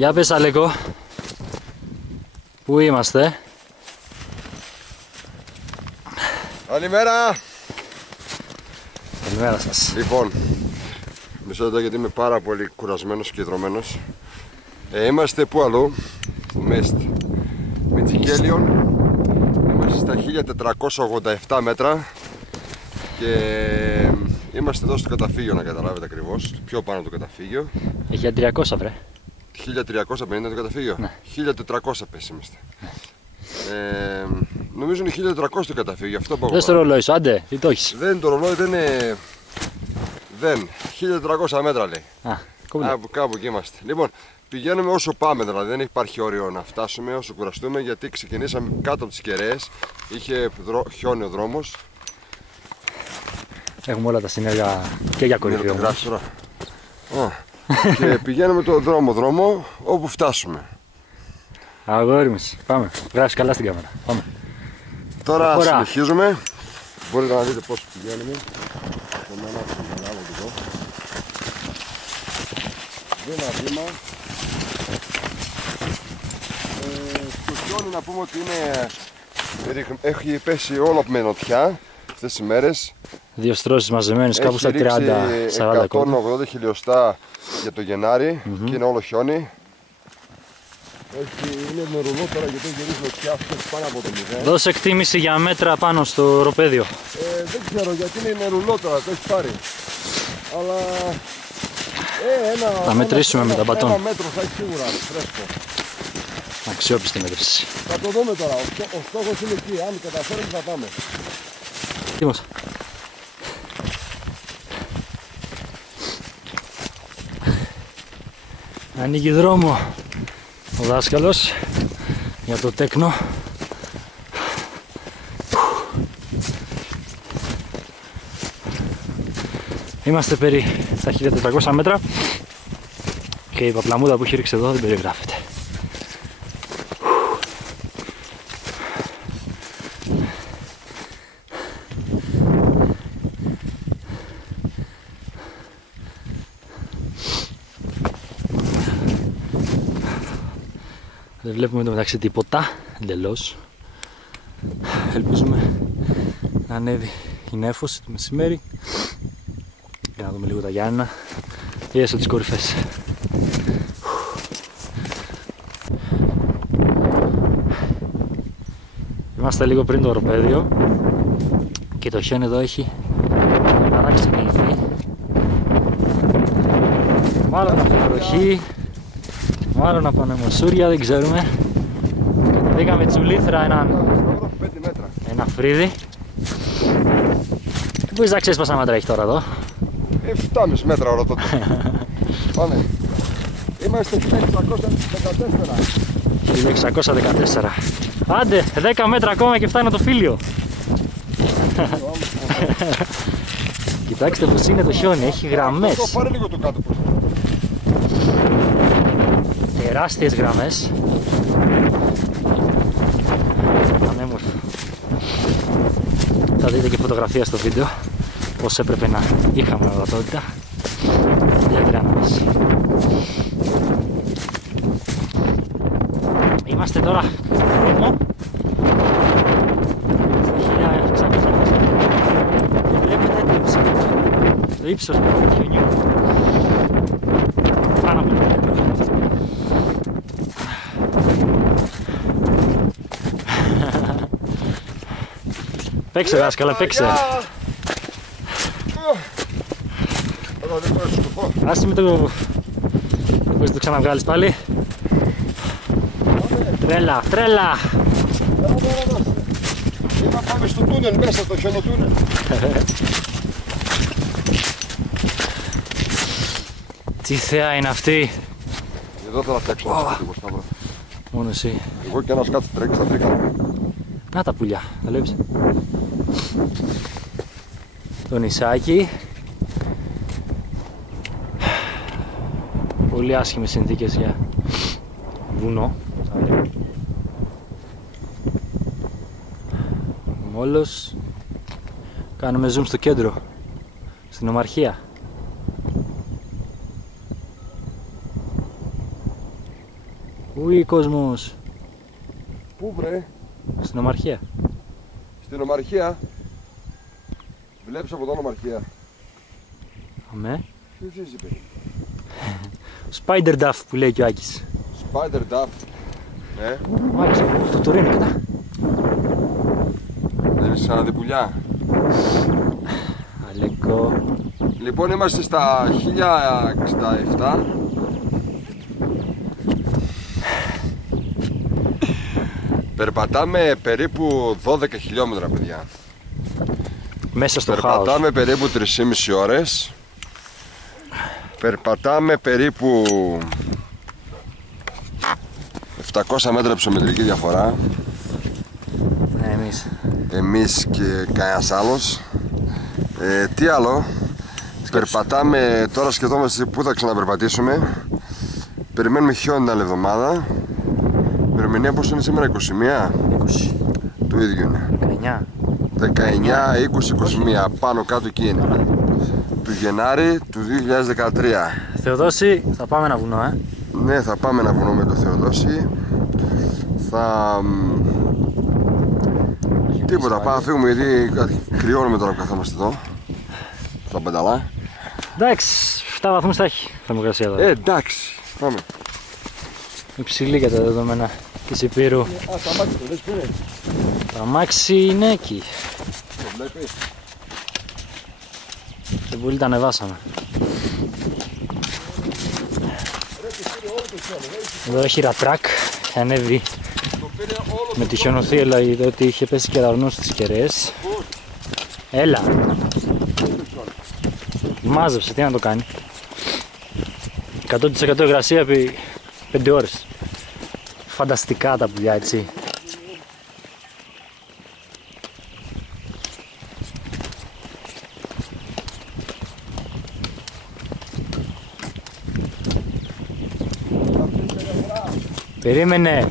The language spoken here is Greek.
Για πες Αλέκο, πού είμαστε? Καλημέρα! Καλημέρα σας. Λοιπόν, μισό λεπτό γιατί είμαι πάρα πολύ κουρασμένος και δρομένος. Είμαστε πού αλλού? Στη Μέστ Μητσικέλιον. Είμαστε στα 1487 μέτρα και είμαστε εδώ στο καταφύγιο, να καταλάβετε ακριβώς. Πιο πάνω από το καταφύγιο. Έχει 300 βρε. 1350 το καταφύγιο. Ναι. 1400 πες είμαστε. Νομίζω είναι 1400 το καταφύγιο, αυτό που Δες το ρολόι σου, άντε, τι το έχεις? Δεν, το ρολόι δεν είναι. Δεν. 1400 μέτρα λέει. Κάπου εκεί είμαστε. Λοιπόν, πηγαίνουμε όσο πάμε, δηλαδή δεν υπάρχει όριο να φτάσουμε όσο κουραστούμε, γιατί ξεκινήσαμε κάτω από τις κεραίες. Είχε χιόνι ο δρόμος. Έχουμε όλα τα συνέργεια και για κορυφή όμως. Και πηγαίνουμε το δρόμο όπου φτάσουμε. Αγόρι μας, πάμε. Γράφεις καλά στην κάμερα. Πάμε. Τώρα συνεχίζουμε. Μπορείτε να δείτε πώς πηγαίνουμε. Βήμα. Το χιόνι να πούμε ότι έχει πέσει όλο με νοτιά αυτές τις μέρες. Δύο στρώσεις μαζεμένες κάπου στα 30-40 κόμμα. 180 χιλιοστά για το Γενάρη και είναι όλο χιόνι. Είναι νερουλό τώρα γιατί έχει γυρίσει νοτιά, πάνω από το 0. Δώσε εκτίμηση για μέτρα πάνω στο οροπέδιο. Δεν ξέρω γιατί είναι νερουλό τώρα, το έχει πάρει. Αλλά θα μετρήσουμε με τα μπατόν. Ένα μέτρο θα έχει σίγουρα φρέσκο. Αξιόπιστη μέτρηση. Θα το δούμε τώρα, ο στόχος είναι εκεί, αν καταφέρουμε θα πάμε. Τίμος. Ανοίγει δρόμο ο δάσκαλος για το τέκνο. Είμαστε περί στα 1400 μέτρα και η παπλαμούδα που έχει ρίξει εδώ δεν περιγράφεται. Δεν βλέπουμε το μεταξύ τίποτα, εντελώς. Ελπίζουμε να ανέβει η νέφωση το μεσημέρι για να δούμε λίγο τα Γιάννενα ή έστω τις κορυφές. Είμαστε λίγο πριν το οροπέδιο και το χιόνι εδώ έχει παράξενη υφή. Μάλλον από βροχή, μάλλον από ανεμοσούρια, δεν ξέρουμε. Βρήκαμε τσουλήθρα ένα φρύδι. Μπορείς να ξέρεις πόσα μέτρα έχει τώρα εδώ? 7,5 μέτρα ώρα τότε. Πάνε. Είμαστε 1614. Άντε, 10 μέτρα ακόμα και φτάνω το Φίλιο. Κοιτάξτε πως είναι το χιόνι, έχει γραμμές. Πάρε λίγο το κάτω προς. Τεράστιες γραμμές. Ανέμορφο. Θα δείτε και φωτογραφία στο βίντεο πως έπρεπε να είχαμε ορατότητα. Ιδιαίτερη ανάμεση. Είμαστε τώρα στο δρόμο. 1600. Βλέπετε το ύψος του χιονιού. Πάνω από το μέτρο. Παίξε δάσκαλα, παίξε. Άσε με το... Μπορείς να το ξαναβγάλεις πάλι. Τρέλα, τρέλα. Θα πάμε στο τούνελ μέσα, το χιονοτούνελ. Τι θέα είναι αυτή. Εδώ θα φτιάξω ένα λίγο Σταύρο. Μόνο εσύ. Εγώ και ένας κάτσος τρέχει στα τρίκα. Να τα πουλιά, τα βλέπεις. Το νησάκι. Πολύ άσχημες συνθήκες για βουνό. Μόλος κάνουμε zoom στο κέντρο, στην Ομαρχία. Ουι κόσμος. Πού βρε? Στην Ομαρχία. Στην Ομαρχία. Βλέπεις από τον Ομαρχία. Αμέ. Ποιος είσαι παιδί? Spider Duff που λέει και ο Άκης. Spider Duff. Μάλιστα, αυτό το ρίνο, κοιτά. Δεν είσαι ξαναδεί πουλιά? Αλέκο. Λοιπόν, είμαστε στα 1067. Περπατάμε περίπου 12 χιλιόμετρα, παιδιά. Μέσα στο χάος. Περπατάμε περίπου 3,5 ώρες. Περπατάμε περίπου 700 μέτρα ψωμετρική διαφορά. Ναι, εμείς. Εμείς και κανένας άλλος. Τι άλλο? Περπατάμε, τώρα σκεφτόμαστε πού θα ξαναπερπατήσουμε. Περιμένουμε χιόνι την άλλη εβδομάδα. Η ημερομηνία πόσο είναι σήμερα? 21? 20. Το ίδιο είναι. 19. 19, 20, 21. Πάνω κάτω εκεί είναι. Του Γενάρη του 2013. Θεοδόση, θα πάμε ένα βουνό, Ναι, θα πάμε ένα βουνό με το Θεοδόση. Τίποτα, πάμε να φύγουμε γιατί κρυώνουμε τώρα που καθόμαστε εδώ. Στα πενταλά. Εντάξει, 7 βαθμούς θα έχει θερμοκρασία εδώ. Εντάξει, πάμε. Υψηλή για τα δεδομένα της Υπήρου. Τα μάξι το δες που είναι? Το αμάξι είναι εκεί. Το βλέπεις? Και πολύ τα ανεβάσαμε. Εδώ έχει ρατράκ, ανέβει με τη χιονοθύελα, είδε ότι είχε πέσει κεραυνός στις κεραίες. Έλα! Μάζεψε, τι να το κάνει. 100% υγρασία επί 5 ώρες. Φανταστικά τα πουλιά, έτσι. Περίμενε!